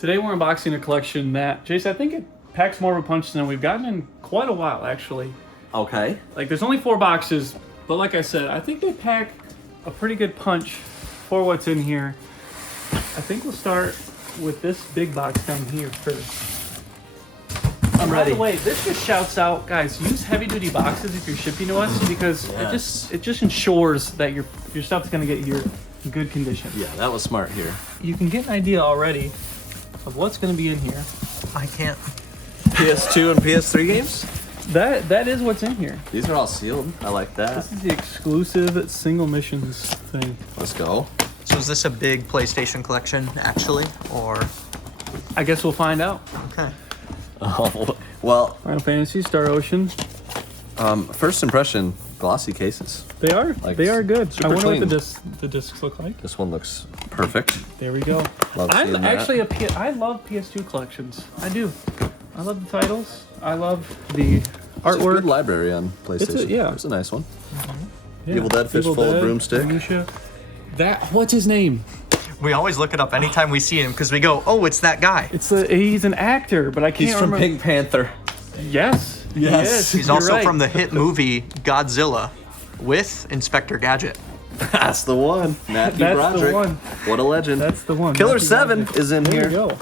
Today we're unboxing a collection that, Jace, I think it packs more of a punch than we've gotten in quite a while, actually. Okay. Like, there's only 4 boxes, but like I said, I think they pack a pretty good punch for what's in here. I think we'll start with this big box down here first. I'm ready. By the way, this just shouts out, guys, use heavy-duty boxes if you're shipping to us, because it just ensures that your stuff's gonna get here in good condition. Yeah, that was smart here. You can get an idea already of what's gonna be in here. I can't. PS2 and PS3 games? That is what's in here. These are all sealed. I like that. This is the exclusive single missions thing. Let's go. So is this a big PlayStation collection, actually, or? I guess we'll find out. Okay. Oh, well, Final Fantasy, Star Ocean. first impression, glossy cases. They are. Like, they are good. super I wonder clean. what the discs look like. This one looks perfect. There we go. Love I'm seeing actually I love PS2 collections. I do. I love the titles. I love the It's a artwork. good library on PlayStation. yeah. It's a nice one. Yeah. Evil Dead, Fistful of Broomstick. Minutia. What's his name? We always look it up anytime we see him because we go, oh, it's that guy. He's an actor, but I can't He's from remember. Pink Panther. Yes. Yes. He is. He's You're also right. from the hit movie Godzilla with Inspector Gadget. That's the one. Matthew That's Broderick. the one. What a legend. That's the one. Killer Matthew 7 Broderick. is in There here. you go.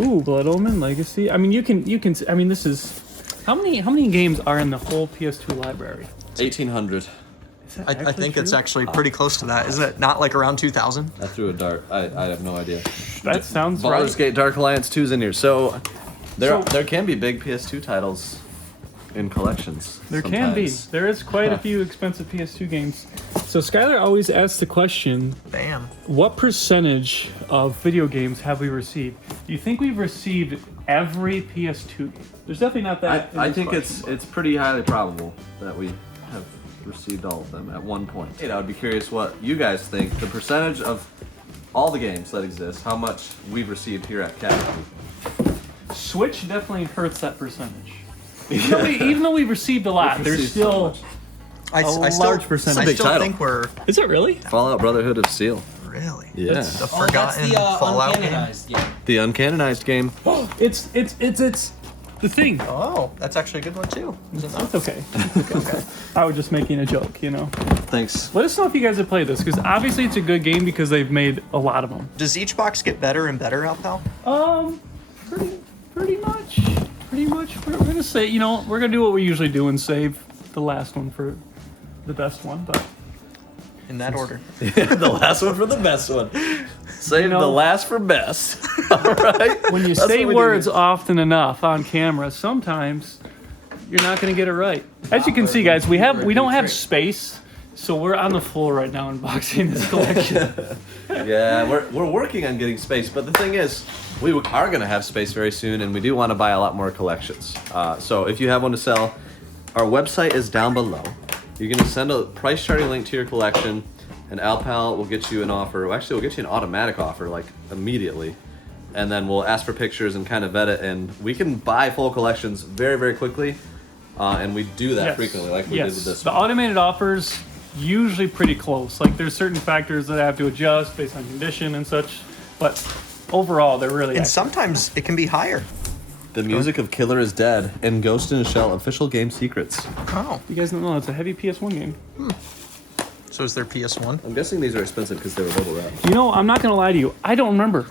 Ooh, Blood Omen, Legacy. I mean, you can. I mean, this is. How many games are in the whole PS2 library? 1800. Is that I actually think it's true? actually pretty close to that. Isn't it not like around 2000? I threw a dart. I have no idea. That sounds Baldur's right. Gate Dark Alliance 2's in here. So there So- there can be big PS2 titles in collections. There can be. sometimes. There is quite a few expensive PS2 games. So Skylar always asks the question, Bam. what percentage of video games have we received? Do you think we've received every PS2 game? There's definitely not that. I in this think question, it's pretty highly probable that we have received all of them at one point. I would be curious what you guys think the percentage of all the games that exist, how much we've received here at CATRP. but Switch definitely hurts that percentage. Even though we've received a lot, We've there's received still. so much. I large still, percentage. I Big still title. think we're Is it really? Fallout Brotherhood of Steel. really Yeah. That's- the Oh, that's forgotten the Fallout game. uncanonized game. The uncanonized game. It's the thing. Oh, that's actually a good one too. Is it not? It's okay. Okay. I was just making a joke, you know. Thanks. Let us know if you guys have played this, because obviously it's a good game because they've made a lot of them. Does each box get better and better, Alpal? Pretty much. We're gonna say, you know, we're gonna do what we usually do and save the last one for the best one. But In that order. The last one for the best one. Save know- the last for best. All right. when you That's say what we do. words often enough on camera, sometimes you're not gonna get it right. As you can see, guys, we don't have space, so we're on the floor right now unboxing this collection. Yeah, we're working on getting space, but the thing is, we are going to have space very soon, and we do want to buy a lot more collections. So if you have one to sell, our website is down below. You're going to send a price charting link to your collection, and Alpal will get you an offer. Well, actually, we'll get you an automatic offer, like immediately, and then we'll ask for pictures and kind of vet it, and we can buy full collections very, very quickly, and we do that Yes. frequently, like we did with this The one. automated offers usually pretty close. Like there's certain factors that I have to adjust based on condition and such, but overall they're really And accurate. sometimes it can be higher. The music of Killer is Dead and Ghost in a Shell official game secrets. Oh. You guys don't know it's a heavy PS1 game. So is there PS1? I'm guessing these are expensive because they were bubble wrapped. You know, I'm not gonna lie to you. I don't remember.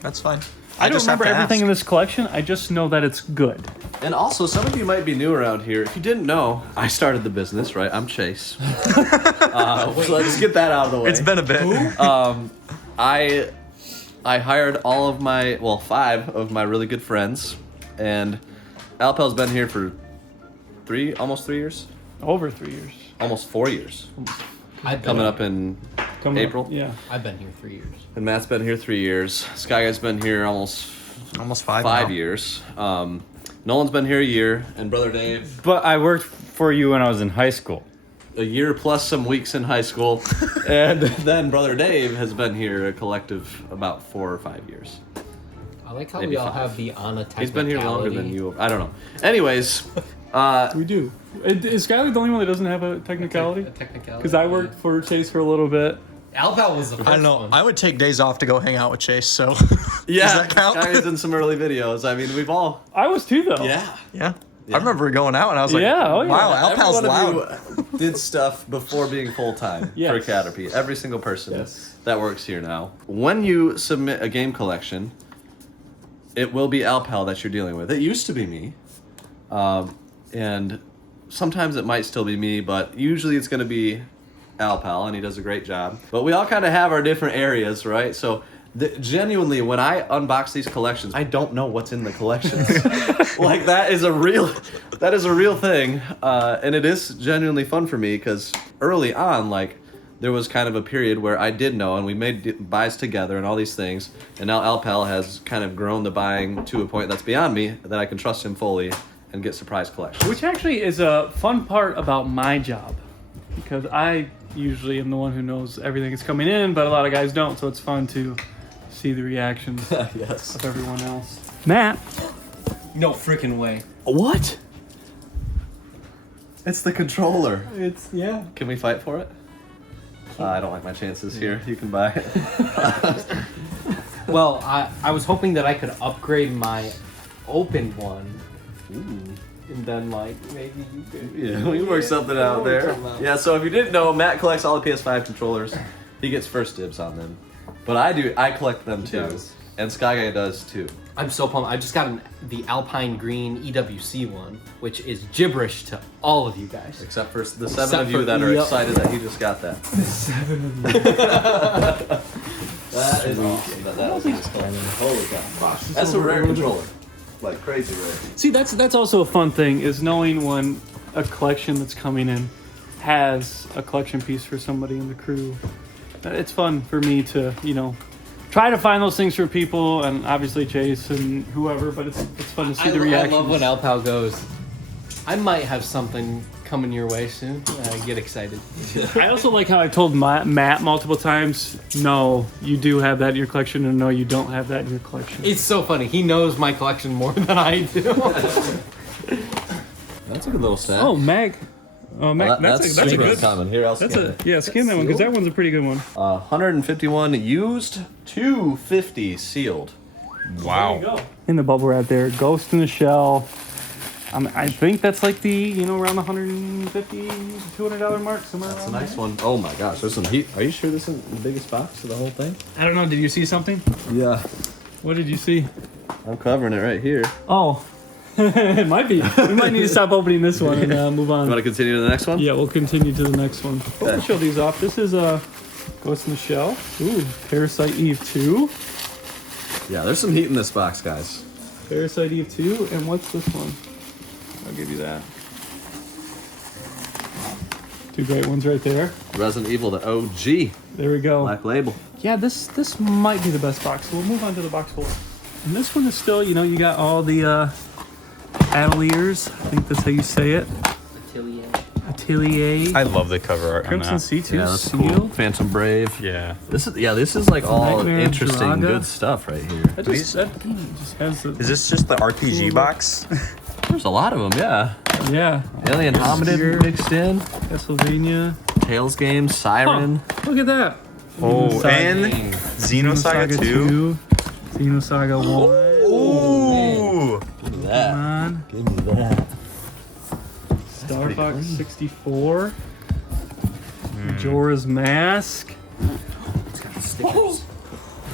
That's fine. I don't just have remember to everything ask. in this collection. I just know that it's good. And also, some of you might be new around here. If you didn't know, I started the business, right? I'm Chase. So let's get that out of the way. It's been a bit. I hired all of my, 5 of my really good friends, and Alpal's been here for almost 3 years, Over 3 years. almost 4 years. I've been, Coming up in Coming up- April. Yeah. I've been here 3 years. And Matt's been here 3 years. Sky Guy's been here almost Almost 5 5 now. years. Nolan's been here a year, and Brother Dave But I worked for you when I was in high school. a year plus some weeks in high school, and then Brother Dave has been here a collective about 4 or 5ve years. I like how Maybe we all 5. have the on a He's been here longer than technicality. you. I don't know. Anyways, We do. Is Skylar the only one that doesn't have a technicality? A technicality. Because I worked for Chase for a little bit. Alpal was the first I don't know. one. I would take days off to go hang out with Chase, so. Yeah, Does that count? Sky is in some early videos. I mean, we've all. I was too, though. Yeah. Yeah. I remember going out and I was like, Yeah, oh, yeah. wow, Alpal's Every one loud. of you did stuff before being full time Yes. for CATRP. Every single person Yes. that works here now. When you submit a game collection, it will be Alpal that you're dealing with. It used to be me, and sometimes it might still be me, but usually it's going to be Alpal, and he does a great job. But we all kind of have our different areas, right? So. Genuinely, when I unbox these collections, I don't know what's in the collections. Like that is a real thing, and it is genuinely fun for me because early on, like there was kind of a period where I did know, and we made buys together and all these things, and now Alpal has kind of grown the buying to a point that's beyond me that I can trust him fully and get surprise collections. Which actually is a fun part about my job, because I usually am the one who knows everything that's coming in, but a lot of guys don't, so it's fun to see the reactions Yes. of everyone else. Matt. No freaking way. What? It's the controller. It's, yeah. Can we fight for it? I don't like my chances here. You can buy it. Well, I was hoping that I could upgrade my open one. And then, like, maybe you could. Yeah, we can work something out We'll work there. something out. Yeah, so if you didn't know, Matt collects all the PS5 controllers. He gets first dibs on them. But I collect them too. does. And Sky Guy does too. I'm so pumped. I just got the Alpine Green EWC one, which is gibberish to all of you guys. Except for the seven Except of you for- that are yep. excited that he just got that. That is awesome. That was just holy cow. That's a rare controller. Like crazy rare. See, that's also a fun thing, is knowing when a collection that's coming in has a collection piece for somebody in the crew. It's fun for me to, try to find those things for people, and obviously Chase and whoever, but it's fun to see the I reactions. love when Alpal goes, I might have something coming your way soon. I get excited. I also like how I told Matt multiple times, no, you do have that in your collection, and no, you don't have that in your collection. It's so funny. He knows my collection more than I do. That's a good little stack. Oh, Mag. Oh, Mag, that's a super good. common. Here, I'll scan it. Scan that one, because that one's a pretty good one. 151 used, 250 sealed. Wow. In the bubble wrap there, Ghost in the Shell. I think that's like the, around the $150, $200 mark, somewhere That's a around nice one. Oh my gosh, there's some heat. Are you sure this isn't the biggest box of the whole thing? there. I don't know, did you see something? Yeah. What did you see? I'm covering it right here. Oh, it might be. We might need to stop opening this one and move on. You want to continue to the next one? Yeah, we'll continue to the next one. We'll show these off. This is Ghost in the Shell. Ooh, Parasite Eve 2. Yeah, there's some heat in this box, guys. Parasite Eve 2, and what's this one? I'll give you that. Two great ones right there. Resident Evil, the OG. There we go. Black label. Yeah, this might be the best box. So we'll move on to the box 4. And this one is still, you got all the Ateliers. I think that's how you say it. Atelier. I love the cover art on Crimson that. C2 Yeah, that's sealed. cool. Phantom Brave. Yeah. This is like all Nightmare interesting, Draga. good stuff right here. That just has the, Is this just the RPG box? There's a lot of them, yeah. yeah. Alien Here. Hominid mixed in. Castlevania. Tales games, Siren. Look at that. Oh, Xenosaga- and Xenosaga 2. Xenosaga 1. Ooh. Give me Come that. on. Give me that. Star Fox 64. Majora's Mask.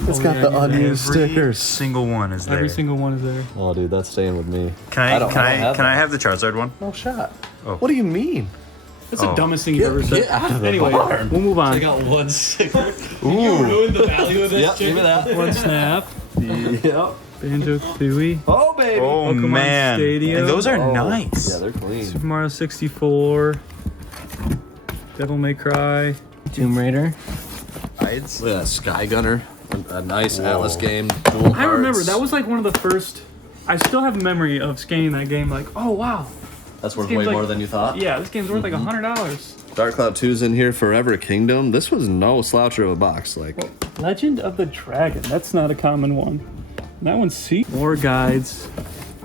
It's got the unused Every stickers. single one is there. Every single one is there. Oh, dude, that's staying with me. Can I don't have can I have the Charizard one? No shot. Oh. What do you mean? That's the Oh. dumbest thing you've ever said. Get out of the Anyway, barn. we'll move on. got one sticker. Ooh. Ruined the value of this Yep, give me that. One Snap. Yep. Banjo-Tooie. Oh, baby. Oh Pokemon man. Stadium. And those are Oh, nice. Yeah, they're clean. Super Mario 64. Devil May Cry. Tomb Raider. Look at that Sky Gunner. A nice Atlas game. Dual I remember, hearts. that was like one of the first... I still have a memory of scanning that game like, oh wow. That's worth game's way like- more than you thought. Yeah, this game's worth like $100. Dark Cloud 2's in here. Forever Kingdom. This was no sloucher of a box. Like, Legend of the Dragon. That's not a common one. That one's C. More guides.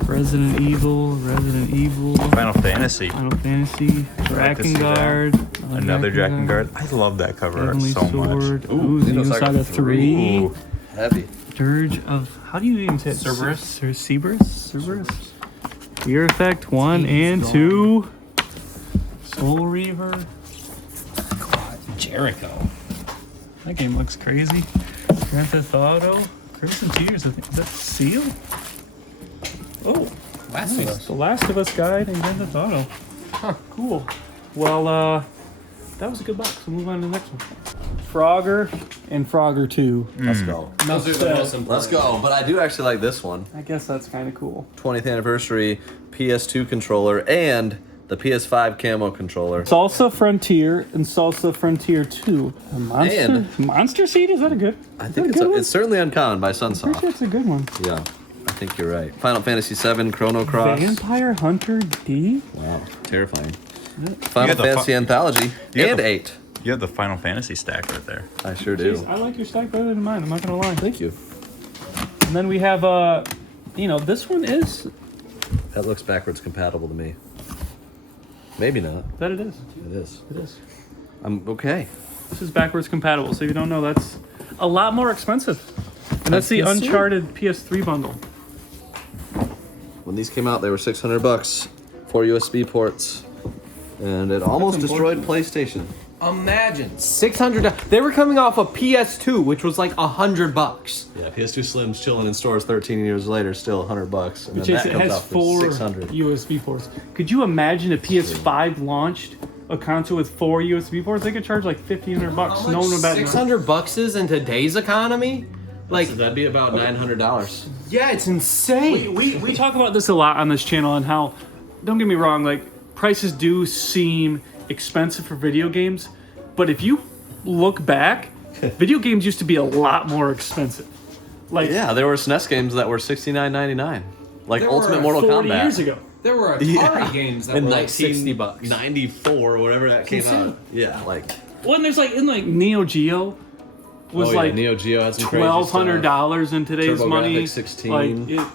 Resident Evil. Final Fantasy. Final Fantasy. Like to see that. Drakengard. Another Drakengard. I love that cover art Heavenly so much. Sword. Ooh, Xenosaga 3. heavy. Dirge of How do you even say it? Cerberus? Cerberus? Fear Effect 1 and 2. Soul Reaver. Jericho. That game looks crazy. Grand Theft Auto. Crimson Tears, I think. Is that Seal? Oh, Last yeah, week's. The Last of Us Guide and Grand Theft Auto. Huh, cool. Well, that was a good box. We'll move on to the next one. Frogger and Frogger 2. Let's go. Those are the most important. Let's go. But I do actually like this one. I guess that's kind of cool. 20th anniversary PS2 controller and the PS5 camo controller. Salsa Frontier and Salsa Frontier 2. A Monster Seed? Is that a good? I is think that a good one? it's certainly uncommon by Pretty sure Sunsoft. it's a good one. Yeah, I think you're right. Final Fantasy VII Chrono Cross. Vampire Hunter D? Wow, terrifying. You Final got the Fantasy Anthology you got and the- 8. You have the Final Fantasy stack right there. I sure do. Jeez, I like your stack better than mine, I'm not gonna lie. Thank you. And then we have, this one is, That looks backwards compatible to me. Maybe not. that it is. It is. It is. I'm okay. This is backwards compatible, so if you don't know, that's a lot more expensive. And that's the Yes, sir. Uncharted PS3 bundle. When these came out, they were $600. 4 USB ports. And it almost destroyed PlayStation. Imagine 600. They were coming off a PS2, which was like $100. Yeah, PS2 Slim's chilling in stores 13 years later, still $100. And then Chase, that it comes has out for 4 $600. USB ports. Could you imagine if PS5 launched a console with 4 USB ports? They could charge like $1,500. No one about $600 is in today's economy. Like, So that'd be about $900. yeah, it's insane. We talk about this a lot on this channel and how, don't get me wrong, like prices do seem expensive for video games, but if you look back, video games used to be a lot more expensive. Like Yeah, there were SNES games that were $69.99. Like There Ultimate were Mortal 40 Kombat. years ago. There were Atari games that In were like $60. 94 or whatever that came out. Yeah, like Well, and there's like Neo Geo was like Neo Geo had some crazy stuff. $1,200 in today's money. TurboGrafx 16.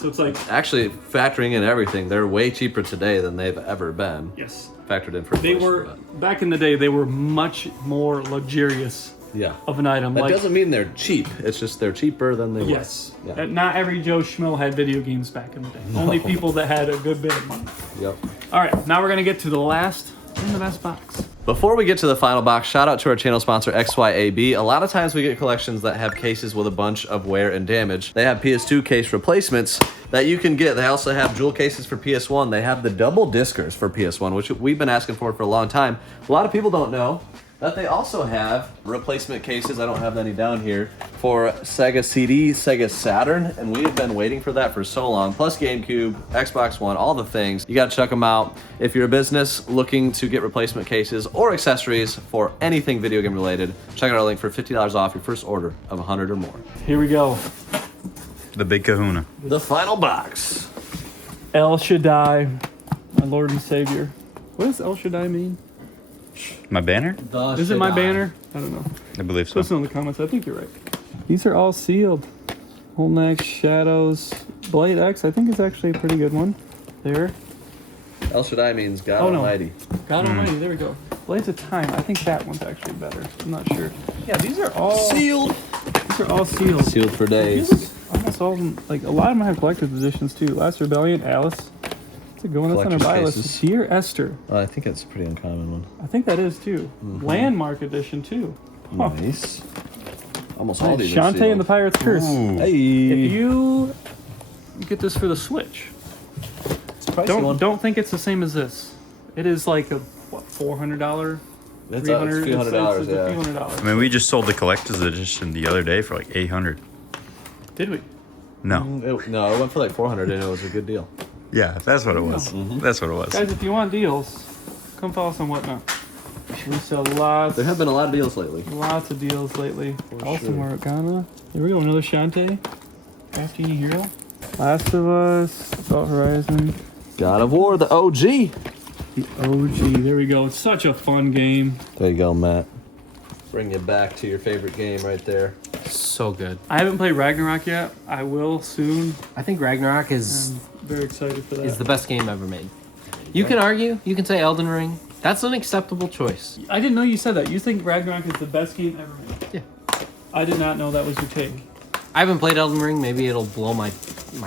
So it's like Actually, factoring in everything, they're way cheaper today than they've ever been. yes, Factored in for they inflation, were but- back in the day. They were much more luxurious Yeah. of an item. That like doesn't mean they're cheap. It's just they're cheaper than they yes, were. Yeah. not every Joe Schmo had video games back in the day. Only people that had a good bit of money. Yep. All right, now we're gonna get to the last and the best box. Before we get to the final box, shout out to our channel sponsor XYAB. A lot of times we get collections that have cases with a bunch of wear and damage. They have PS2 case replacements that you can get. They also have jewel cases for PS1. They have the double discers for PS1, which we've been asking for a long time. A lot of people don't know that they also have replacement cases, I don't have any down here, for Sega CD, Sega Saturn, and we have been waiting for that for so long. Plus GameCube, Xbox One, all the things. You gotta check them out. If you're a business looking to get replacement cases or accessories for anything video game related, check out our link for $50 off your first order of 100 or more. Here we go. The big kahuna. The final box. El Shaddai, my Lord and Savior. What does El Shaddai mean? My banner? Is it my banner? I don't know. I believe so. Listen in the comments. I think you're right. These are all sealed. Whole Neck, Shadows, Blade X. I think it's actually a pretty good one. There. El Shaddai means God Oh, no. Almighty. God Almighty. There we go. Blades of Time. I think that one's actually better. I'm not sure. Yeah, these are all Sealed. These are all sealed. Sealed for days. These are almost all of them. Like a lot of them have collector's editions too. Last Rebellion, Alice. It's a good one. That's on our buy Collector's list. cases. Dear Esther. I think it's a pretty uncommon one. I think that is too. Landmark edition too. Huh. Nice. Almost all these are Shantae sealed. and the Pirate's Curse. Ooh. Hey. If you get this for the Switch, don't think it's the same as this. It is like a what, $400, It's $300. a few $100, It's a yeah. few $100. I mean, we just sold the collector's edition the other day for like 800. Did we? No. No, it went for like 400 and it was a good deal. Yeah, that's what it was. That's what it was. Guys, if you want deals, come follow us on Whatnot. We sell lots. There have been a lot of deals lately. Lots of deals lately. Also, sure. Morgana. Here we go, another Shantae. Crafty Hero. Last of Us. Assault Horizon. God of War, the OG. The OG. There we go. It's such a fun game. There you go, Matt. Bring you back to your favorite game right there. So good. I haven't played Ragnarok yet. I will soon. I think Ragnarok is I'm very excited for that. the best game ever made. You can argue. You can say Elden Ring. That's an acceptable choice. I didn't know you said that. You think Ragnarok is the best game ever made? Yeah. I did not know that was your take. I haven't played Elden Ring. Maybe it'll blow my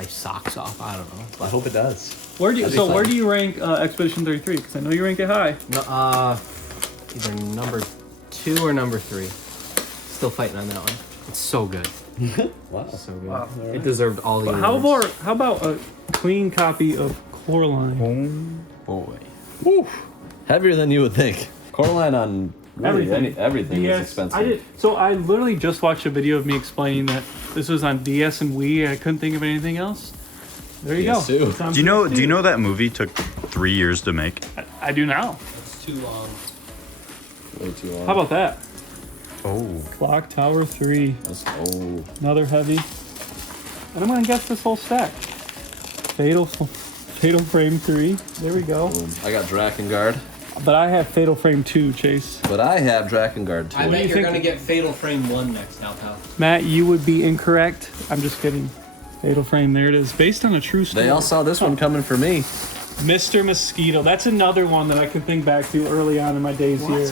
socks off. I don't know. I hope it does. Where do you, That'd be so fun. where do you rank Expedition 33? Because I know you rank it high. No, either number 2 or number 3. Still fighting on that one. It's so good. Wow. So good. It deserved all the. But how about a clean copy of Coraline? Boy. Woo. Heavier than you would think. Coraline on really Everything. everything DS. is expensive. I did. So I literally just watched a video of me explaining that this was on DS and Wii. I couldn't think of anything else. There you PS2. go. It's on Do you know? PS2. Do you know that movie took 3 years to make? I do now. It's too long. Way too long. How about that? Oh. Clock Tower 3. Let's go. Another heavy. And I'm gonna guess this whole stack. Fatal Frame 3. There we go. Boom. I got Drakengard, But I have Fatal Frame 2, Chase. but I have Drakengard too. I do bet you you're think- gonna get Fatal Frame 1 next now, pal. Matt, you would be incorrect. I'm just kidding. Fatal Frame, there it is. Based on a true story. They all saw this one coming for me. Mr. Mosquito. That's another one that I can think back to early on in my days here.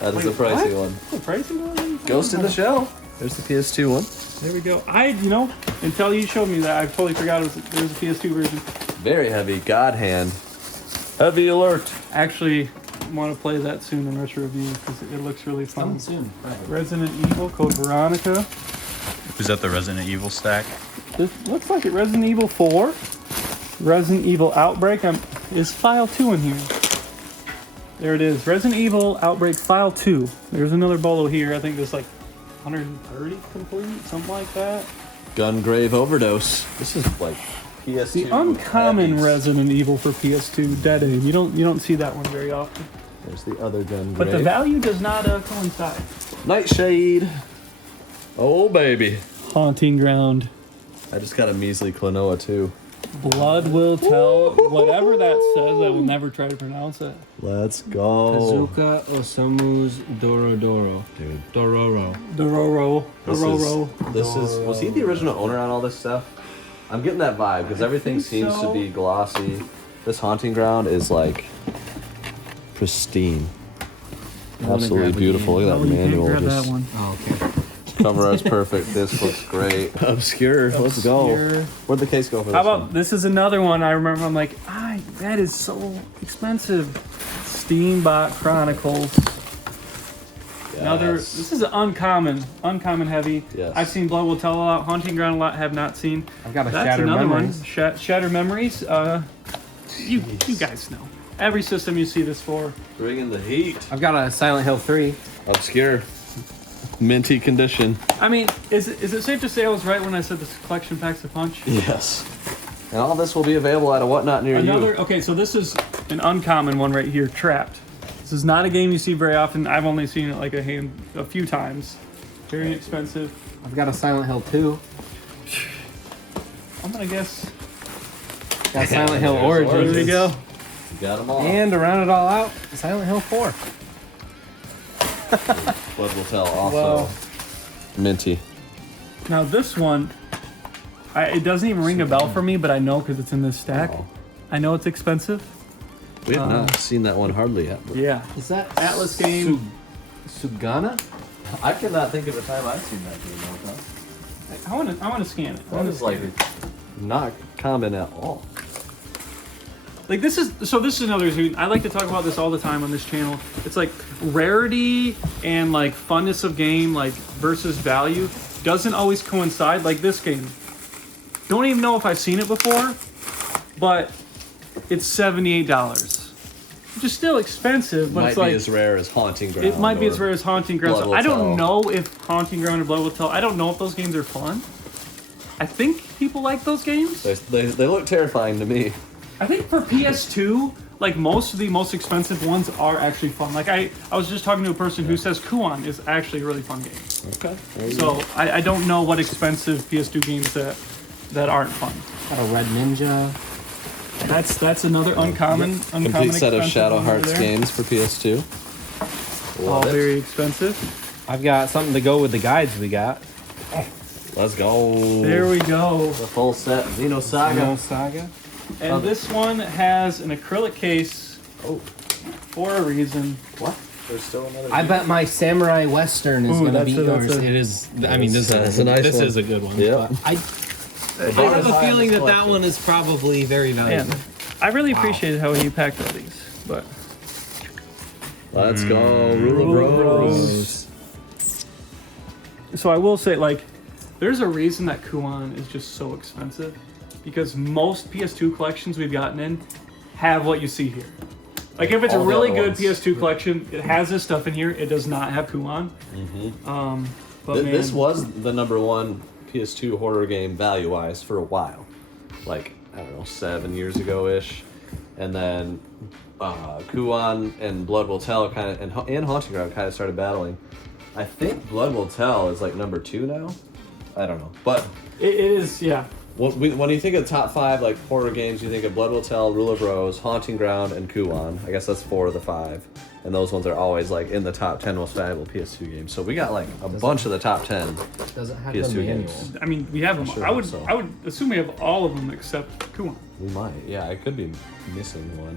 That is Wait, a pricey what? one. The pricey one? Ghost in the Shell. There's the PS2 one. There we go. Until you showed me that, I totally forgot there was a PS2 version. Very heavy. God hand. Heavy alert. Actually, want to play that soon in retro review because it looks really fun. Coming soon. Resident Evil, Code Veronica. Was that the Resident Evil stack? This looks like it. Resident Evil 4. Resident Evil Outbreak. Is File 2 in here? There it is. Resident Evil Outbreak File 2. There's another bolo here. I think there's like 130 complete, something like that. Gungrave Overdose. This is like PS2. The uncommon heavies. Resident Evil for PS2, Dead Aim. You don't see that one very often. There's the other Gungrave. But the value does not coincide. Nightshade. Oh baby. Haunting Ground. I just got a measly Klonoa too. Blood Will Tell. Whatever that says, I will never try to pronounce it. Let's go. Kazuka Osamu's Dorodoro. Dude. Dororo. Dororo. This is was he the original owner on all this stuff? I'm getting that vibe because everything think seems so. to be glossy. This Haunting Ground is like pristine. Absolutely beautiful. Look at Oh, that you can't manual. grab Just that one. Oh, okay. cover art's perfect. This looks great. Obscure. Let's go. Obscure. Where'd the case go for How this about this is another one I remember. I'm like, that is so expensive. Steambot Chronicles. one? Another. Yes. This is uncommon heavy. Yes. I've seen Blood Will Tell a lot. Haunting Ground a lot. Have not seen. I've got a That's Shattered another Memories. one. Shattered Memories. You guys know. Every system you see this for. Bring in the heat. I've got a Silent Hill 3. Obscure. Minty condition. I mean, is it safe to say I was right when I said this collection packs a punch? Yes. And all this will be available at a whatnot near you. Okay, so this is an uncommon one right here, Trapped. This is not a game you see very often. I've only seen it like a few times. Very inexpensive. I've got a Silent Hill 2. I'm gonna guess. Got Silent Hill There's Origins. There we go. You got them all. And to round it all out, Silent Hill 4. Blood Will Tell also. Well- Minty. Now this one, it doesn't even ring a bell for me, but I know because it's in this stack. Oh. I know it's expensive. We have not seen that one hardly yet. but Yeah. Is that Atlas game. Sugana? I cannot think of a time I've seen that game. I want to scan it. That is like not common at all. Like this is another reason I like to talk about this all the time on this channel. It's like rarity and like funness of game like versus value doesn't always coincide. Like this game, don't even know if I've seen it before, but it's $78, which is still expensive. But Might it's be like as rare as Haunting Ground. it might be or as rare as Haunting Ground. Blood So Will I don't Tell. know if Haunting Ground or Blood Will Tell. I don't know if those games are fun. I think people like those games. They look terrifying to me. I think for PS2, like most of the most expensive ones are actually fun. Like I was just talking to a person who says Kuon is actually a really fun game. Okay. So I don't know what expensive PS2 games that aren't fun. Got a Red Ninja. That's another uncommon Complete set of expensive Shadow one over Hearts there. games for PS2. All Love it. very expensive. I've got something to go with the guides we got. Let's go. There we go. The full set. Xenosaga. Saga. And this one has an acrylic case Oh. for a reason. What? There's still another. I bet my Samurai Western is Ooh, gonna that's beat a- that's yours. a- It is. I mean, this That's is a nice this one. is a good one. Yep. But I have a feeling that one is probably very valuable. Man, I really appreciated how you packed all these, but Let's go, Rule of Rose. so I will say, like, there's a reason that Kuon is just so expensive, because most PS2 collections we've gotten in have what you see here. Like, if it's a All the really other good ones. PS2 collection, it has this stuff in here. It does not have Kuon. But man, This was the #1 PS2 horror game value-wise for a while. Like, I don't know, 7 years ago-ish. And then Kuon and Blood Will Tell kind of, and Haunting Ground kind of started battling. I think Blood Will Tell is like #2 now. I don't know. But it is, yeah. when you think of top 5 like horror games, you think of Blood Will Tell, Rule of Rose, Haunting Ground, and Kuon. I guess that's 4 of the 5. And those ones are always like in the top 10 most valuable PS2 games. So we got like a bunch of the top 10 Does it have PS2 the manual? games. I mean, we have them. sure I would so. I would assume we have all of them except Kuon. We might. Yeah, I could be missing one.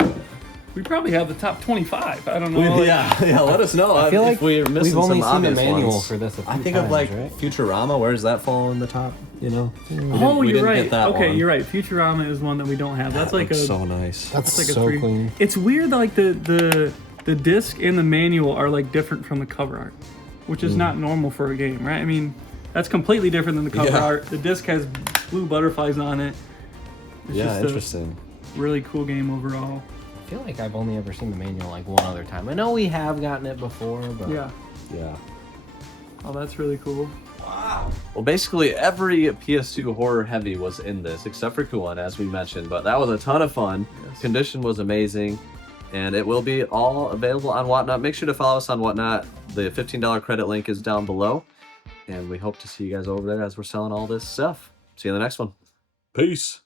We probably have the top 25. I don't know. Yeah, let us know I feel if like we're missing we've only some seen the obvious manual ones. for this a few I think of times, like right? Futurama. Where does that fall in the top? You know. Oh, we you're didn't right. get that Okay, one. you're right. Futurama is one that we don't have. That's That like a looks so nice. That's like a so 3. clean. It's weird that, like, the disc and the manual are like different from the cover art, which is not normal for a game, right? I mean, that's completely different than the cover Yeah. art. The disc has blue butterflies on it. It's Yeah, just interesting. a really cool game overall. I feel like I've only ever seen the manual like one other time. I know we have gotten it before, but Yeah. Yeah. Oh, that's really cool. Well, basically every PS2 horror heavy was in this, except for Kuon, as we mentioned. But that was a ton of fun. Yes. Condition was amazing, and it will be all available on Whatnot. Make sure to follow us on Whatnot. The $15 credit link is down below, and we hope to see you guys over there as we're selling all this stuff. See you in the next one. Peace.